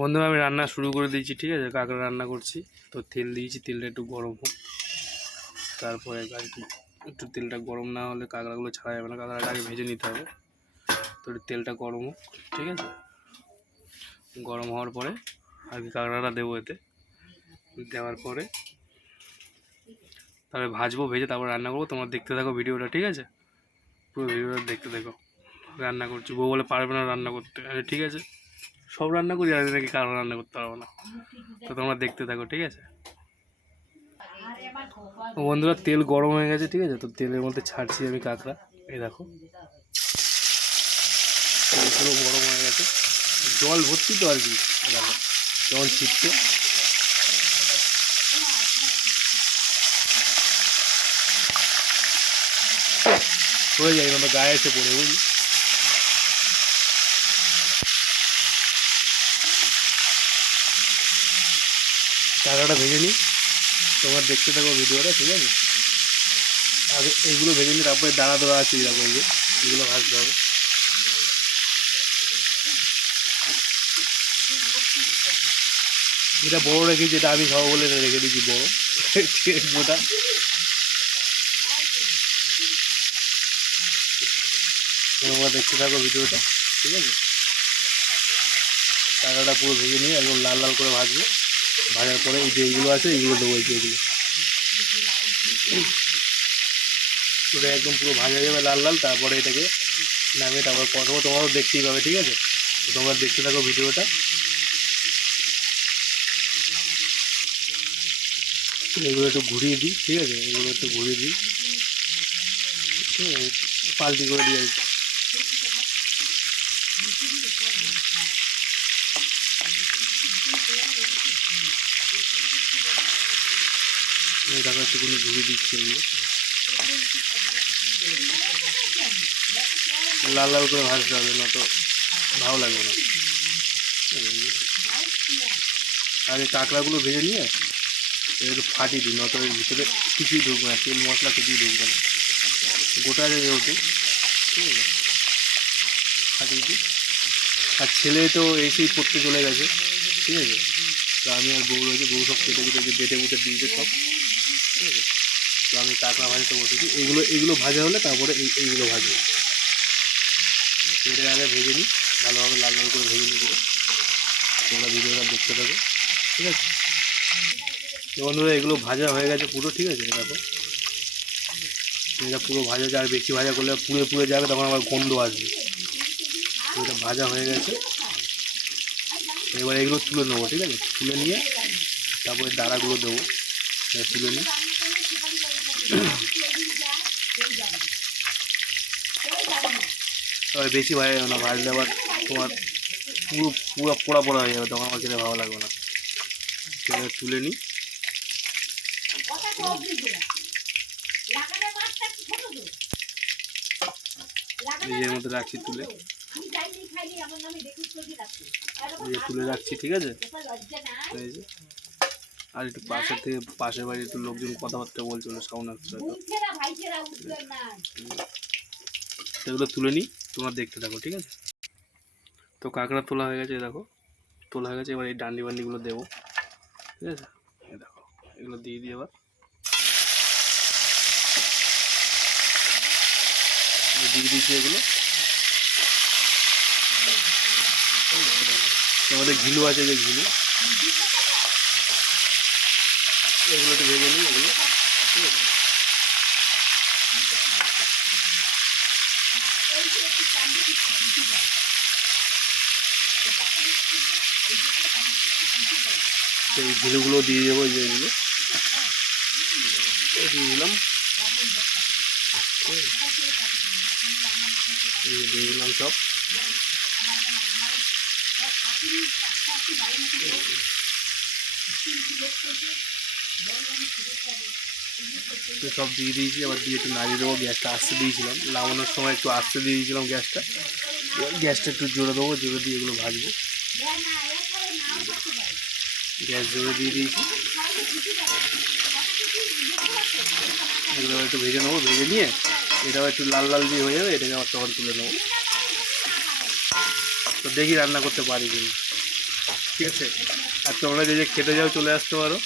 বন্ধুরা আমি রান্না শুরু করে দিয়েছি, ঠিক আছে। কাঁকড়া রান্না করছি, তো তেল দিয়েছি, তেলটা একটু গরম হোক, তারপরে আর কি একটু তেলটা গরম না হলে কাঁকড়াগুলো ছাড়া যাবে না, কাঁকড়াটা আগে ভেজে নিতে হবে। তো তেলটা গরম হোক, ঠিক আছে। গরম হওয়ার পরে আর কি কাঁকড়াটা দেবো, এতে দেওয়ার পরে তারপরে ভাজবো, ভেজে তারপর রান্না করবো। তোমরা দেখতে থাকো ভিডিওটা, ঠিক আছে। পুরো ভিডিওটা দেখতে থাকো। রান্না করছি, বউ বলে পারবে না রান্না করতে, ঠিক আছে। সব রান্না করি, আর নাকি কাঁকড়া রান্না করতে পারবো না, তো তোমরা দেখতে থাকো, ঠিক আছে। বন্ধুরা তেল গরম হয়ে গেছে, ঠিক আছে। তো তেলের মধ্যে ছাড়ছি আমি কাঁকড়া, এই দেখো তেলগুলো গরম হয়ে গেছে, জল ভর্তি তো আর কি, দেখো জল ছিটছে। হয়ে যায় মানে গায়ে এসে পড়ে, বুঝলি। কাঁকড়াটা ভেজে নিই, তোমরা দেখতে থাকো ভিডিওটা, ঠিক আছে। আগে এইগুলো ভেজে নিই, তারপরে দাঁড়া দাঁড়া আছে দেখো, এই যে এগুলো ভাজতে হবে। এটা বড় রেখেছি, এটা আমি খাবো বলে রেখে দিয়েছি বড় মোটা। তোমরা দেখতে থাকো ভিডিওটা, ঠিক আছে। কাঁকড়াটা পুরো ভেজে নিয়ে একদম লাল লাল করে ভাজবো। ভাজার পরে এই যে এইগুলো আছে এইগুলো দেবো, এই যে এগুলো পুরো একদম পুরো ভাজা যাবে লাল লাল। তারপরে এটাকে নামিয়ে তারপর কষবো, তোমারও দেখতেই পাবে, ঠিক আছে। তো তোমরা দেখতে থাকো ভিডিওটা। এগুলো একটু ঘুরিয়ে দিই, ঠিক আছে। এগুলো একটু ঘুরিয়ে দিই, পাল্টি করে দিই আর কি। এটাকে একটুখানি ঘুরিয়ে দিচ্ছি, এগুলো লাল লাল করে ভাজতে হবে, না তো ভালো লাগবে না। আগে কাঁকড়াগুলো ভেজে নিয়ে একটু ফাটিয়ে দিই, নয়তো এর ভিতরে কিছুই ঢুকবে না, তেল মশলা কিছুই ঢুকবে না, গোটা আছে যেহেতু, ঠিক আছে। ফাটিয়ে দিই। আর ছেলে তো এসেই পড়তে চলে গেছে, ঠিক আছে। তো আমি আর বউ রয়েছে, বউ সব কেটে কুটে বেটে বুটে দিয়েছে সব, ঠিক আছে। তো আমি কাঁকড়া ভাজতে বসেছি, এগুলো এগুলো ভাজা হলে তারপরে এইগুলো ভাজবো। এটাকে আগে ভেজে নিই ভালোভাবে, লাল লাল করে ভেজে নিই পুরো। তোমরা ভিডিওটা দেখতে থাকো, ঠিক আছে। বন্ধুরা এগুলো ভাজা হয়ে গেছে পুরো, ঠিক আছে। দেখো এটা পুরো ভাজা যায়, আর বেশি ভাজা করলে পুড়ে পুড়ে যাবে, তখন আবার গন্ধ আসবে। এটা ভাজা হয়ে গেছে, এবার এগুলো তুলে নেবো, ঠিক আছে। তুলে নিয়ে তারপরে দাঁড়াগুলো দেবো, তুলে নিই। এবার বেশি ভাজা যাবে না, ভাজলে আবার তোমার পুরো পুরো পোড়া পোড়া হয়ে যাবে, তখন আমার খেতে ভালো লাগবে না। তুলে নিই, নিজের মধ্যে রাখছি তুলে, তুলে রাখছি, ঠিক আছে। আর একটু পাশের থেকে, পাশের বাড়ি একটু লোকজন কথাবার্তা বলছিল, সাউন্ড আসছে, সেগুলো তুলে নিই, তোমরা দেখতে থাকো, ঠিক আছে। তো কাঁকড়া তোলা হয়ে গেছে, দেখো তোলা হয়ে গেছে। এবার এই ডান্ডি বান্ডিগুলো দেবো, ঠিক আছে। এই দেখো এগুলো দিয়ে দিই, এবার দিয়ে দিচ্ছি এগুলো। আমাদের ঘিলু আছে, যে ঘিলু, এগুলো একটু ভেজে নিই, এগুলো, ঠিক আছে। এই ঘিলুগুলো দিয়ে দেবো, এই যে এগুলো দিয়ে দিলাম, দিয়ে দিলাম সব। তো সব দিয়ে দিয়েছি, আবার দিয়ে একটু নাড়িয়ে দেবো। গ্যাসটা আস্তে দিয়েছিলাম, নামানোর সময় একটু আস্তে দিয়ে দিয়েছিলাম গ্যাসটা। গ্যাসটা একটু জোরে দেবো, জোরে দিয়ে এগুলো ভাজবো। গ্যাস জোরে দিয়ে দিয়েছি, এগুলো একটু ভেজে নেবো। ভেজে নিয়ে এটাও একটু লাল লাল দিয়ে হয়ে যাবে, এটাকে আবার তখন তুলে নেবো। তো দেখি রান্না করতে পারি কিনা। ঠিক আছে। আর তোমরা যে যে খেতে যাও চলে আসতে পারো,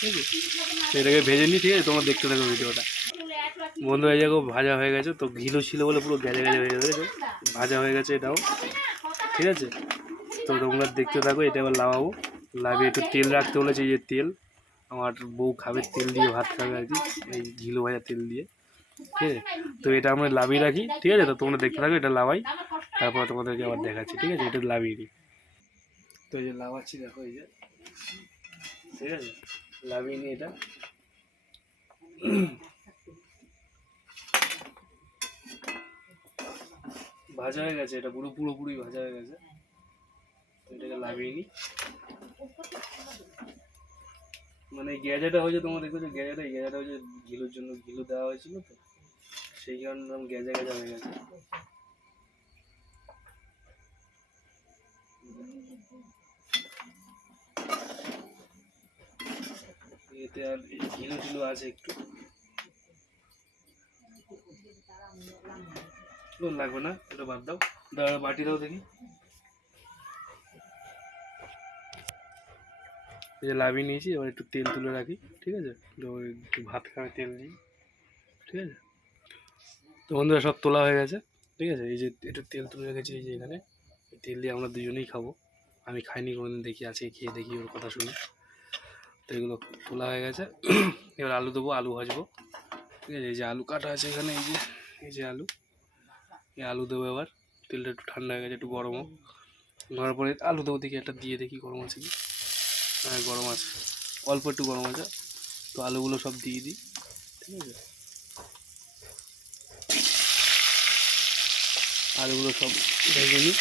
ঠিক আছে। এটাকে ভেজে নিই, ঠিক আছে, তোমরা দেখতে থাকো ভিডিওটা। বন্ধু এই জায়গায় ভাজা হয়ে গেছে, তো ঘিলু ছিল বলে পুরো গেজে গেজে হয়ে গেছে, ভাজা হয়ে গেছে এটাও, ঠিক আছে। তো তোমরা দেখতে থাকো, এটা এবার লাগাবো, লাগিয়ে একটু তেল রাখতে বলেছে, এই যে তেল, আমার বউ খাবে তেল দিয়ে ভাত খাবে আর কি, এই ঘিলু ভাজা তেল দিয়ে, ঠিক আছে। তো এটা আমরা লাভিয়ে রাখি, ঠিক আছে। তো তোমরা দেখতে থাকো, এটা লাভাই, তারপর তোমাদেরকে আবার দেখাচ্ছি, ঠিক আছে। এটা লাভিয়ে দিই, তো এই যে লাভাচ্ছি, দেখো এই যে, ঠিক আছে, লাভিয়ে নিই এটা। ভাজা হয়ে গেছে, এটা পুরোপুরি ভাজা হয়ে গেছে, তো এটাকে লাভিয়ে নিই। মানে গ্যাজাটা হয়েছে, তোমরা দেখেছো গ্যাজাটা, এই গ্যাজাটা হয়েছে ঘিলুর জন্য, ঘিলু দেওয়া হয়েছিল তো সেই কারণে গ্যাজা গ্যাজা হয়ে গেছে। এতে আর ঘিলু টিলু আছে একটু, লাগবে না, এটা বাদ দাও, বাটি দাও দেখি। এই যে লাভিয়ে নিয়েছি, এবার একটু তেল তুলে রাখি, ঠিক আছে, একটু ভাত খাবে তেল দিই, ঠিক আছে। তো বন্ধুরা সব তোলা হয়ে গেছে, ঠিক আছে। এই যে একটু তেল তুলে রেখেছি, এই যে এখানে, এই তেল দিয়ে আমরা দুজনেই খাবো, আমি খাইনি কোনোদিন, দেখি আছে খেয়ে দেখি ওর কথা শুনে। তো এগুলো তোলা হয়ে গেছে, এবার আলু দেবো, আলু ভাজবো, ঠিক আছে। এই যে আলু কাটা আছে এখানে, এই যে আলু, এই আলু দেবো এবার। তেলটা একটু ঠান্ডা হয়ে গেছে, একটু গরম হোক, ধরার পরে আলু দেবো, দেখি একটা দিয়ে দেখি গরম আছে কি, হ্যাঁ গরম আছে, অল্প একটু গরম আছে। তো আলুগুলো সব দিয়ে দিই, ঠিক আছে। আলুগুলো সব ভেজে নিই,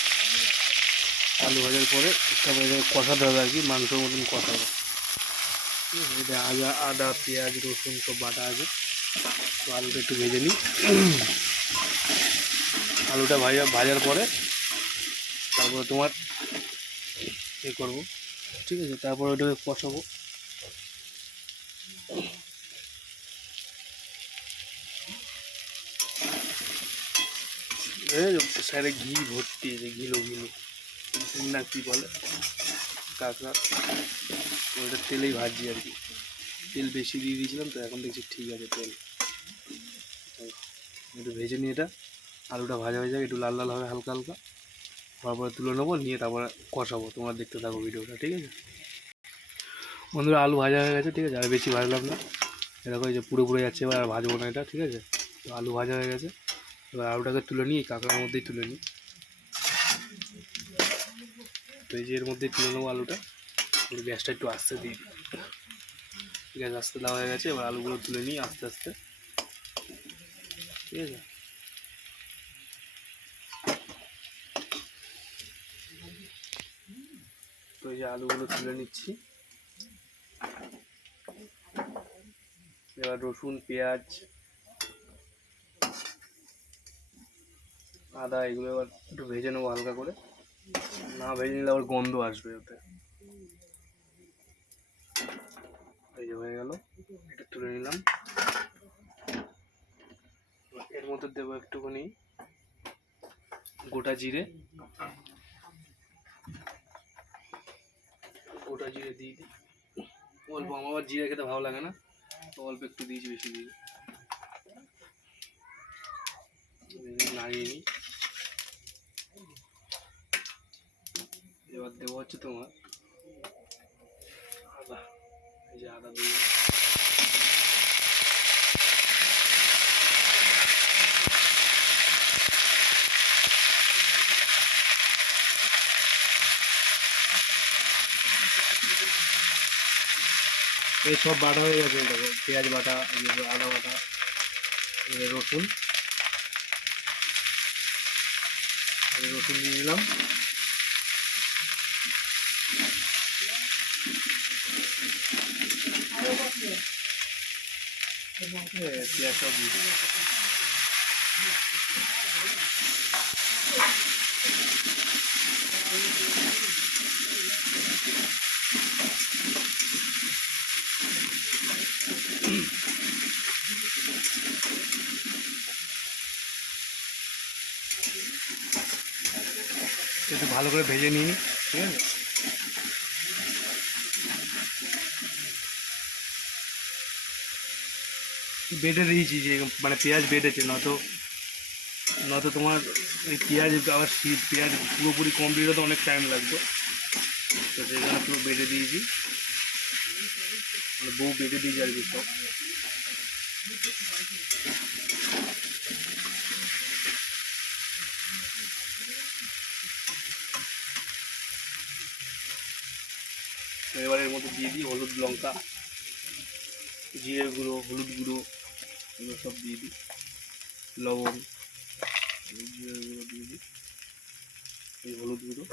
আলু ভাজার পরে তারপরে কষাতে হবে আর কি, মাংসের মতন কষাবো, ঠিক আছে। এটা আদা পেঁয়াজ রসুন সব বাটা আছে, তো আলুটা একটু ভেজে নিই। আলুটা ভাজার পরে তারপরে তোমার এ করবো, ঠিক আছে। তারপরে ওটাকে কষাবো, স্যারে ঘি ভর্তি, যে ঘিলো না কি বলে কাঁকড়া, ওইটা তেলেই ভাজছি আর কি, তেল বেশি দিয়ে দিয়েছিলাম, তো এখন দেখছি ঠিক আছে তেল। একটু ভেজে নিয়ে এটা আলুটা ভাজা হয়ে যাবে, একটু লাল লাল হবে হালকা হালকা, তারপরে তুলে নেবো, নিয়ে তারপরে কষাবো, তোমরা দেখতে থাকো ভিডিওটা, ঠিক আছে। বন্ধুরা আলু ভাজা হয়ে গেছে, ঠিক আছে, আর বেশি ভাজলাম না, এরকম যে পুরো যাচ্ছে, এবার আর ভাজবো না এটা, ঠিক আছে। তো আলু ভাজা হয়ে গেছে, এবার আলুটাকে তুলে নিই, কাঁকড়ার মধ্যেই তুলে নিই, তো এই যে এর মধ্যেই তুলে নেবো আলুটা, গ্যাসটা একটু আস্তে দিই, গ্যাস আস্তে দেওয়া হয়ে গেছে, এবার আলুগুলো তুলে নিই আস্তে আস্তে, ঠিক আছে। তো এই যে আলুগুলো তুলে নিচ্ছি, এবার রসুন পেঁয়াজ আদা এগুলো এবার একটু ভেজে নেবো হালকা করে, না ভেজে নিলে আবার গন্ধ আসবে ওতে। এই যে হয়ে গেল, এটা তুলে নিলাম। এর মধ্যে দেবো একটুখানি গোটা জিরে, দিয়ে দিই অল্প, আমার আবার জিরে খেতে ভালো লাগে না, তো অল্প একটু দিয়েছি, বেশি দিয়ে নাড়িয়ে নিই। এবার দেবো হচ্ছে তোমার আদা, এই যে আদা দিয়ে এই সব বাটা হয়ে গেছে, দেখো পেঁয়াজ বাটা, আদা বাটা, রসুন দিয়ে দিলাম, পেঁয়াজটাও দিয়ে দিলাম। একটু ভালো করে ভেজে নিই, ঠিক আছে। বেটে দিয়েছি, যে মানে পেঁয়াজ বেটেছে, নয়তো তোমার এই পেঁয়াজ আবার পেঁয়াজ পুরোপুরি কমপ্লিট হতে অনেক টাইম লাগবে। তো সেখানে পুরো বেটে দিয়েছি, মানে বউ বেটে দিয়েছি আর কি সব। এবার এর মধ্যে দিয়ে দিই হলুদ, লঙ্কা, জিরে গুঁড়ো, হলুদ গুঁড়ো, এগুলো সব দিয়ে দিই, লবণ, জিরে গুঁড়ো দিয়ে দিই, এই হলুদ গুঁড়ো,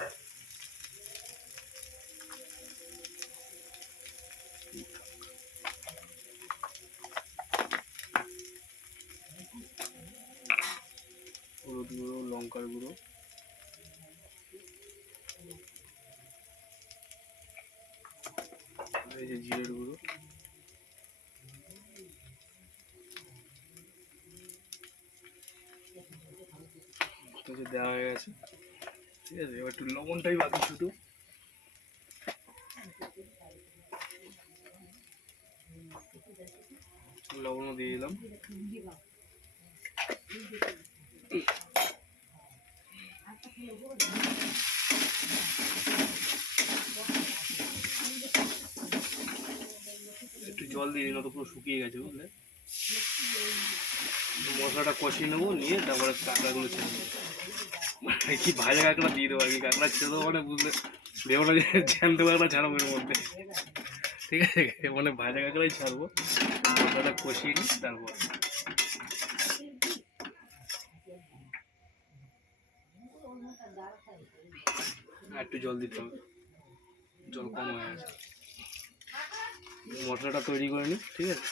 হলুদ গুঁড়ো, লঙ্কার গুঁড়ো, এই যে জিরের গুঁড়ো, দেওয়া হয়ে গেছে, ঠিক আছে। এবার একটু লবণটাই বাকি শুধু, লবণও দিয়ে দিলাম। একটু জল দিয়ে দিন, তো পুরো শুকিয়ে গেছে, বুঝলে। মশলাটা কষিয়ে নেবো, নিয়ে তারপরে কাঁকড়াগুলো ছেড়ে দেবো, মানে কি ভাজা কাঁকড়া দিয়ে দেবো আর কি। কাঁকড়া ছেড়ে দেবো মানে বুঝলে, ভেবো না যে জ্যান্ত কাঁকড়া ছাড়বো এর মধ্যে, ঠিক আছে। মানে ভাজা কাঁকড়াই ছাড়বো, মশলাটা কষিয়ে নিই তারপর। একটু জল দিতে হবে, জল কম হয়ে গেছে। মশলাটা তৈরি করে নিই, ঠিক আছে।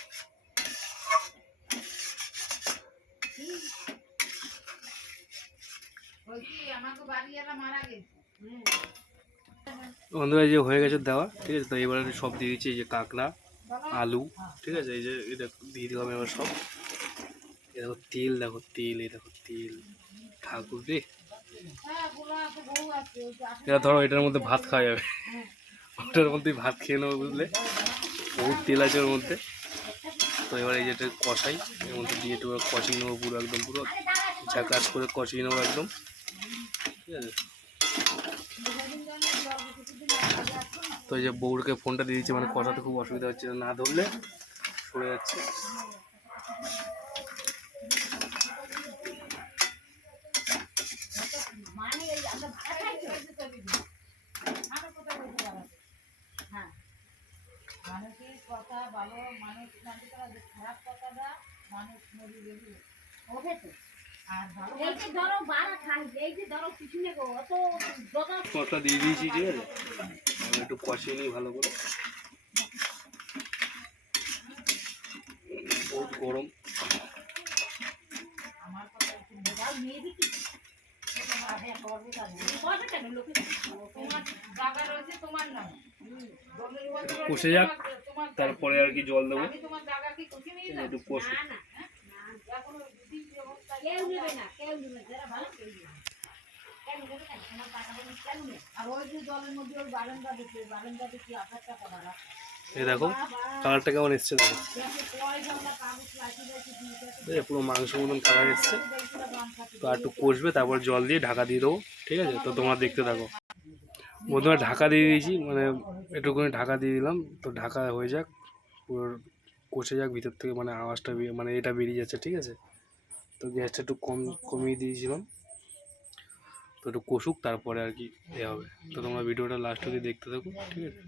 বন্ধুরা যে হয়ে গেছে দেওয়া, ঠিক আছে। তো এবারে সব দিয়ে দিচ্ছি, এই যে কাঁকড়া, আলু, ঠিক আছে। এই যে এটা দিয়ে দিলাম এবার সব। এই দেখো তেল, দেখো তেল, এই দেখো তেল, ঠাকুর রে। এটা ধরো এটার মধ্যে ভাত খাওয়া যাবে, ওটার মধ্যে ভাত খেয়ে নেবো, বুঝলে। বহুত তেল আছে ওর মধ্যে। তো এবার এই যেটা কষাই, এর মধ্যে দিয়ে একটু কষিয়ে নেবো পুরো, একদম পুরো ঝাঁকাশ করে কষিয়ে নেবো একদম, ঠিক আছে। তো এই যে বউরকে ফোনটা দিয়ে দিচ্ছি, মানে কষাতে খুব অসুবিধা হচ্ছে, না ধরলে সরে যাচ্ছে। মশলা দিয়ে দিয়েছি, ঠিক আছে। একটু কষিয়ে নিই ভালো করে, বহুত গরম। কষে যাক, তারপরে আর কি জল দেবো, একটু কষে। এই দেখো কালারটা কেমন এসছে, দেখো পুরো মাংস মতন কালার এসছে। তো আর একটু কষবে, তারপর জল দিয়ে ঢাকা দিয়ে দেবো, ঠিক আছে। তো তোমরা দেখতে থাকো। প্রথমে ঢাকা দিয়ে দিয়েছি, মানে একটুখানি ঢাকা দিয়ে দিলাম। তো ঢাকা হয়ে যাক, পুরো কষে যাক ভিতর থেকে, মানে আওয়াজটা মানে এটা বেরিয়ে যাচ্ছে, ঠিক আছে। তো গ্যাসটা একটু কমিয়ে দিয়েছিলাম। তো একটু কষুক, তারপরে আর কি এ হবে। তো তোমরা ভিডিওটা লাস্ট অবধি দেখতে থাকো, ঠিক আছে।